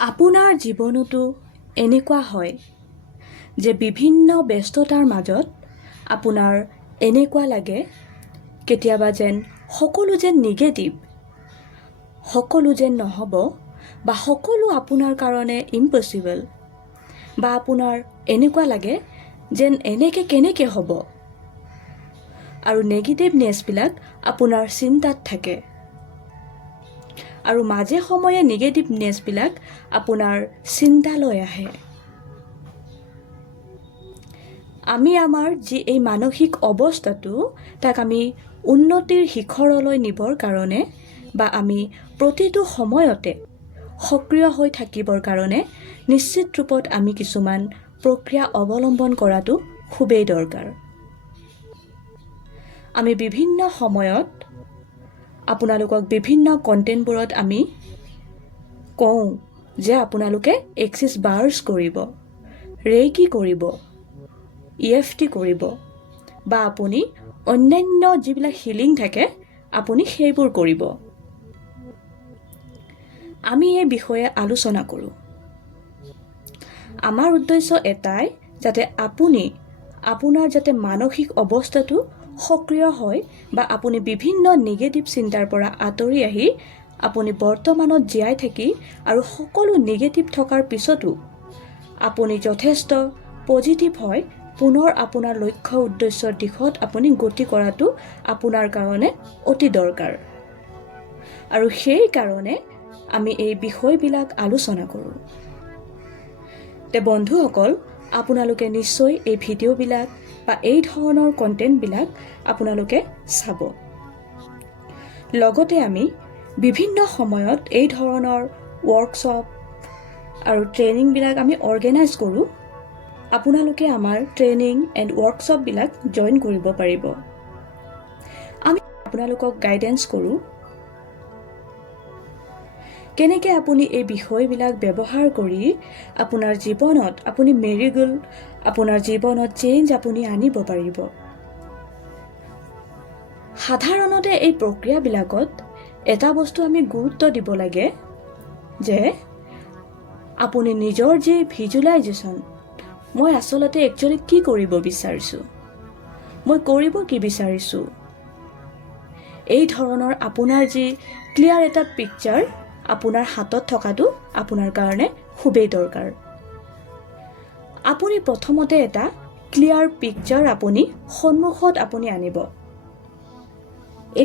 আপোনাৰ জীৱনতো এনেকুৱা হয় যে বিভিন্ন ব্যস্ততাৰ মাজত আপোনাৰ এনেকুৱা লাগে কেতিয়াবা যেন সকলো যেন নিগেটিভ, সকলো যেন নহ'ব বা সকলো আপোনাৰ কাৰণে ইম্পচিবল, বা আপোনাৰ এনেকুৱা লাগে যেন এনেকৈ কেনেকৈ হ'ব, আৰু নেগেটিভনেছবিলাক আপোনাৰ চিন্তাত থাকে। আৰু মাজে সময়ে নিগেটিভনেছবিলাক আপোনাৰ চিন্তালৈ আহে। আমি আমাৰ যি এই মানসিক অৱস্থাটো তাক আমি উন্নতিৰ শিখৰলৈ নিবৰ কাৰণে বা আমি প্ৰতিটো সময়তে সক্ৰিয় হৈ থাকিবৰ কাৰণে নিশ্চিত ৰূপত আমি কিছুমান প্ৰক্ৰিয়া অৱলম্বন কৰাটো খুবেই দৰকাৰ। আমি বিভিন্ন সময়ত আপোনালোকক বিভিন্ন কণ্টেণ্টবোৰত আমি কওঁ যে আপোনালোকে এক্সিছ বাৰ্ছ কৰিব, ৰেইকি কৰিব, EFT কৰিব, বা আপুনি অন্যান্য যিবিলাক হিলিং থাকে আপুনি সেইবোৰ কৰিব। আমি এই বিষয়ে আলোচনা কৰোঁ। আমাৰ উদ্দেশ্য এটাই, যাতে আপুনি আপোনাৰ যাতে মানসিক অৱস্থাটো সক্ৰিয় হয় বা আপুনি বিভিন্ন নিগেটিভ চিন্তাৰ পৰা আঁতৰি আহি আপুনি বৰ্তমানত জীয়াই থাকি আৰু সকলো নিগেটিভ থকাৰ পিছতো আপুনি যথেষ্ট পজিটিভ হয় পুনৰ আপোনাৰ লক্ষ্য উদ্দেশ্যৰ দিশত আপুনি গতি কৰাটো আপোনাৰ কাৰণে অতি দৰকাৰ। আৰু সেই কাৰণে আমি এই বিষয়বিলাক আলোচনা কৰোঁ। তে বন্ধুসকল, আপোনালোকে নিশ্চয় এই ভিডিঅ'বিলাক বা এই ধৰণৰ কণ্টেণ্টবিলাক আপোনালোকে চাব। লগতে আমি বিভিন্ন সময়ত এই ধৰণৰ ৱৰ্কশ্বপ আৰু ট্ৰেইনিংবিলাক আমি অৰ্গেনাইজ কৰোঁ। আপোনালোকে আমাৰ ট্ৰেইনিং এণ্ড ৱৰ্কশ্বপবিলাক জইন কৰিব পাৰিব। আমি আপোনালোকক গাইডেঞ্চ কৰোঁ কেনেকৈ আপুনি এই বিষয়বিলাক ব্যৱহাৰ কৰি আপোনাৰ জীৱনত আপুনি মেৰিগল, আপোনাৰ জীৱনত চেঞ্জ আপুনি আনিব পাৰিব। সাধাৰণতে এই প্ৰক্ৰিয়াবিলাকত এটা বস্তু আমি গুৰুত্ব দিব লাগে যে আপুনি নিজৰ যি ভিজুৱেলাইজেশ্যন, মই আচলতে একচুৱেলি কি কৰিব বিচাৰিছোঁ, মই কৰিব কি বিচাৰিছোঁ, এই ধৰণৰ আপোনাৰ যি ক্লিয়াৰ এটা পিকচাৰ আপোনাৰ হাতত থকাটো আপোনাৰ কাৰণে খুবেই দৰকাৰ। আপুনি প্ৰথমতে এটা ক্লিয়াৰ পিকচাৰ আপুনি সন্মুখত আপুনি আনিব।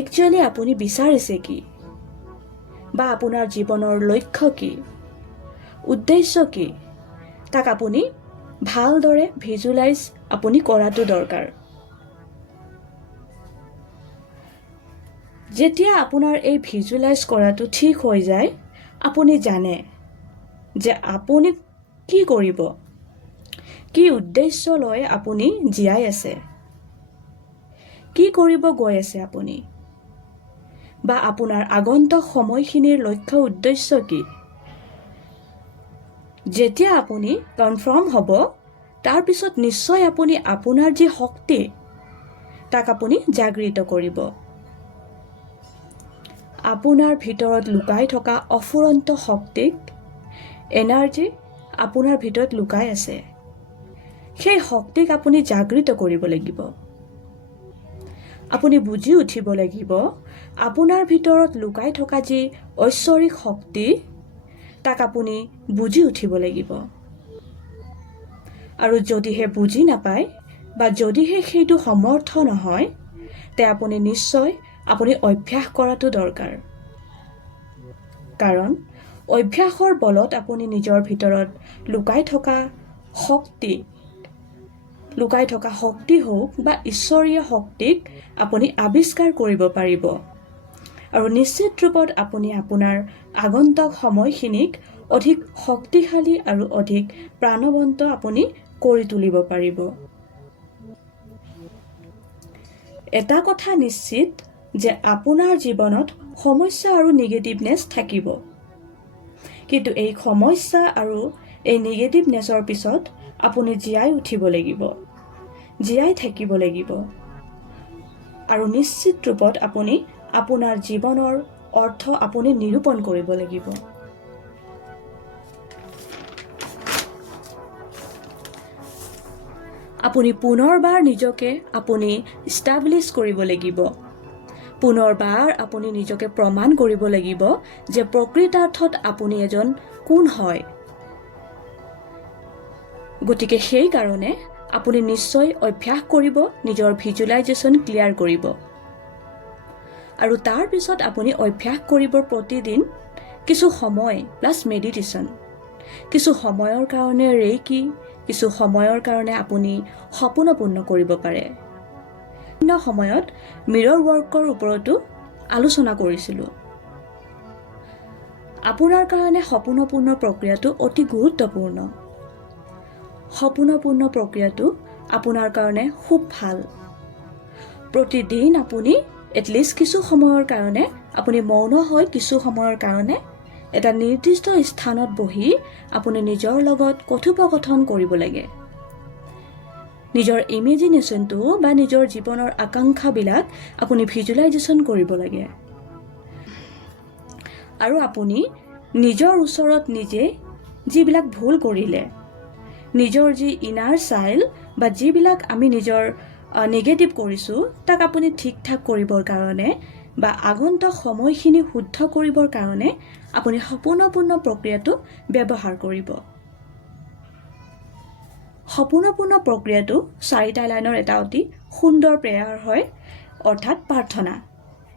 একচুৱেলি আপুনি বিচাৰিছে কি, বা আপোনাৰ জীৱনৰ লক্ষ্য কি, উদ্দেশ্য কি, তাক আপুনি ভালদৰে ভিজুৱেলাইজ আপুনি কৰাটো দৰকাৰ। যেতিয়া আপোনাৰ এই ভিজুৱেলাইজ কৰাটো ঠিক হৈ যায়, আপুনি জানে যে আপুনি কি কৰিব, কি উদ্দেশ্য লৈ আপুনি জীয়াই আছে, কি কৰিব গৈ আছে আপুনি, বা আপোনাৰ আগন্তুক সময়খিনিৰ লক্ষ্য উদ্দেশ্য কি। যেতিয়া আপুনি কনফাৰ্ম হ'ব, তাৰপিছত নিশ্চয় আপুনি আপোনাৰ যি শক্তি তাক আপুনি জাগৃত কৰিব। আপোনাৰ ভিতৰত লুকাই থকা অফুৰন্ত শক্তিক, এনাৰ্জি আপোনাৰ ভিতৰত লুকাই আছে, সেই শক্তিক আপুনি জাগৃত কৰিব লাগিব। আপুনি বুজি উঠিব লাগিব আপোনাৰ ভিতৰত লুকাই থকা যি ঐশ্বৰিক শক্তি তাক আপুনি বুজি উঠিব লাগিব। আৰু যদিহে বুজি নাপায় বা যদিহে সেইটো সমৰ্থ নহয়, তে আপুনি নিশ্চয় আপুনি অভ্যাস কৰাটো দৰকাৰ। কাৰণ অভ্যাসৰ বলত আপুনি নিজৰ ভিতৰত লুকাই থকা শক্তি, লুকাই থকা শক্তি হওক বা ঈশ্বৰীয় শক্তিক আপুনি আৱিষ্কাৰ কৰিব পাৰিব। আৰু নিশ্চিত ৰূপত আপুনি আপোনাৰ আগন্তুক সময়খিনিক অধিক শক্তিশালী আৰু অধিক প্ৰাণৱন্ত আপুনি কৰি তুলিব পাৰিব। এটা কথা নিশ্চিত যে আপোনাৰ জীৱনত সমস্যা আৰু নিগেটিভনেছ থাকিব, কিন্তু এই সমস্যা আৰু এই নিগেটিভনেছৰ পিছত আপুনি জীয়াই উঠিব লাগিব, জীয়াই থাকিব লাগিব, আৰু নিশ্চিত ৰূপত আপুনি আপোনাৰ জীৱনৰ অৰ্থ আপুনি নিৰূপণ কৰিব লাগিব। আপুনি পুনৰবাৰ নিজকে আপুনি ইষ্টাব্লিছ কৰিব লাগিব। পুনৰবাৰ আপুনি নিজকে প্ৰমাণ কৰিব লাগিব যে প্ৰকৃতাৰ্থত আপুনি এজন কোন হয়। গতিকে সেইকাৰণে আপুনি নিশ্চয় অভ্যাস কৰিব, নিজৰ ভিজুৱেলাইজেশ্যন ক্লিয়াৰ কৰিব। আৰু তাৰ পিছত আপুনি অভ্যাস কৰিব প্ৰতিদিন কিছু সময় প্লাছ মেডিটেশ্যন, কিছু সময়ৰ কাৰণে ৰেইকি, কিছু সময়ৰ কাৰণে আপুনি সপোনপূৰ্ণ কৰিব পাৰে। বিভিন্ন সময়ত মিৰৰ ৱৰ্কৰ ওপৰতো আলোচনা কৰিছিলোঁ। আপোনাৰ কাৰণে সপোনপূৰ্ণ প্ৰক্ৰিয়াটো অতি গুৰুত্বপূৰ্ণ। সপোনপূৰ্ণ প্ৰক্ৰিয়াটো আপোনাৰ কাৰণে খুব ভাল। প্ৰতিদিন আপুনি এটলিষ্ট কিছু সময়ৰ কাৰণে আপুনি মৌন হৈ কিছু সময়ৰ কাৰণে এটা নিৰ্দিষ্ট স্থানত বহি আপুনি নিজৰ লগত কথোপকথন কৰিব লাগে। নিজৰ ইমেজিনেশ্যনটো বা নিজৰ জীৱনৰ আকাংক্ষাবিলাক আপুনি ভিজুৱেলাইজেশ্যন কৰিব লাগে। আৰু আপুনি নিজৰ ওচৰত নিজে যিবিলাক ভুল কৰিলে, নিজৰ যি ইনাৰ চাইল্ড বা যিবিলাক আমি নিজৰ নিগেটিভ কৰিছোঁ তাক আপুনি ঠিক ঠাক কৰিবৰ কাৰণে বা আগন্তুক সময়খিনি শুদ্ধ কৰিবৰ কাৰণে আপুনি সপোনপূৰ্ণ প্ৰক্ৰিয়াটো ব্যৱহাৰ কৰিব। সপোনপূৰ্ণ প্ৰক্ৰিয়াটো 4টা লাইনৰ এটা অতি সুন্দৰ প্ৰেয়াৰ হয়, অৰ্থাৎ প্ৰাৰ্থনা।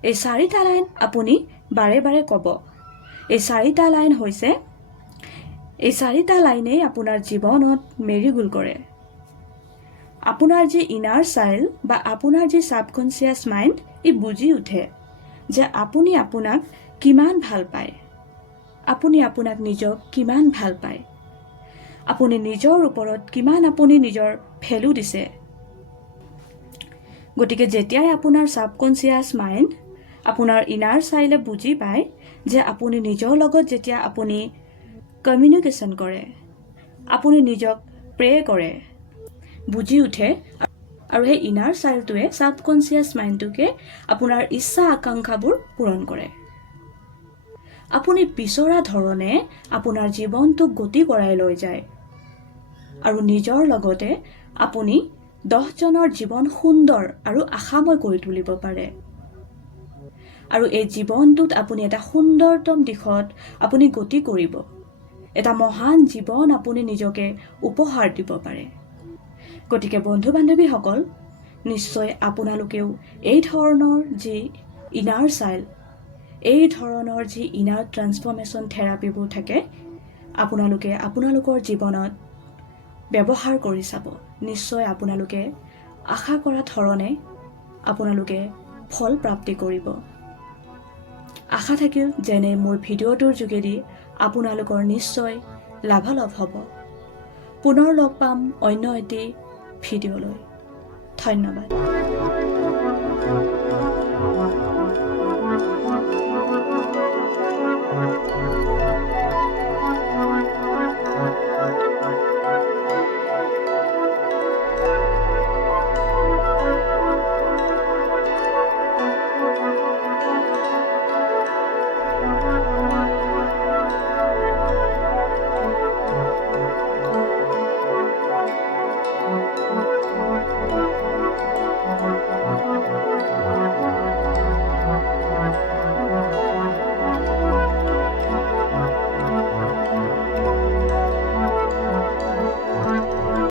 এই 4টা লাইন আপুনি বাৰে বাৰে ক'ব। এই 4টা লাইন হৈছে, এই 4টা লাইনেই আপোনাৰ জীৱনত মেৰিগোল কৰে। আপোনাৰ যি ইনাৰ চাইল্ড বা আপোনাৰ যি ছাবকনচিয়াছ মাইণ্ড ই বুজি উঠে যে আপুনি আপোনাক কিমান ভাল পায়, আপুনি আপোনাক নিজক কিমান ভাল পায়, আপুনি নিজৰ ওপৰত কিমান আপুনি নিজৰ ভেলু দিছে। গতিকে যেতিয়াই আপোনাৰ ছাবকনচিয়াছ মাইণ্ড, আপোনাৰ ইনাৰ চাইল্ডে বুজি পায় যে আপুনি নিজৰ লগত যেতিয়া আপুনি কমিউনিকেশ্যন কৰে, আপুনি নিজক প্ৰে কৰে, বুজি উঠে, আৰু সেই ইনাৰ চাইল্ডটোৱে ছাবকনচিয়াছ মাইণ্ডটোকে আপোনাৰ ইচ্ছা আকাংক্ষাবোৰ পূৰণ কৰে। আপুনি বিচৰা ধৰণে আপোনাৰ জীৱনটোক গতি কৰাই লৈ যায় আৰু নিজৰ লগতে আপুনি 10জনৰ জীৱন সুন্দৰ আৰু আশাময় কৰি তুলিব পাৰে। আৰু এই জীৱনটোত আপুনি এটা সুন্দৰতম দিশত আপুনি গতি কৰিব, এটা মহান জীৱন আপুনি নিজকে উপহাৰ দিব পাৰে। গতিকে বন্ধু বান্ধৱীসকল, নিশ্চয় আপোনালোকেও এই ধৰণৰ যি ইনাৰ চাইল্ড, এই ধৰণৰ যি ইনাৰ ট্ৰান্সফৰ্মেশ্যন থেৰাপিবোৰ থাকে, আপোনালোকে আপোনালোকৰ জীৱনত ব্যৱহাৰ কৰি চাব। নিশ্চয় আপোনালোকে আশা কৰা ধৰণে আপোনালোকে ফল প্ৰাপ্তি কৰিব। আশা থাকিল যেনে মোৰ ভিডিঅ'টোৰ যোগেদি আপোনালোকৰ নিশ্চয় লাভালাভ হ'ব। পুনৰ লগ পাম অন্য এটি ভিডিঅ'লৈ। ধন্যবাদ।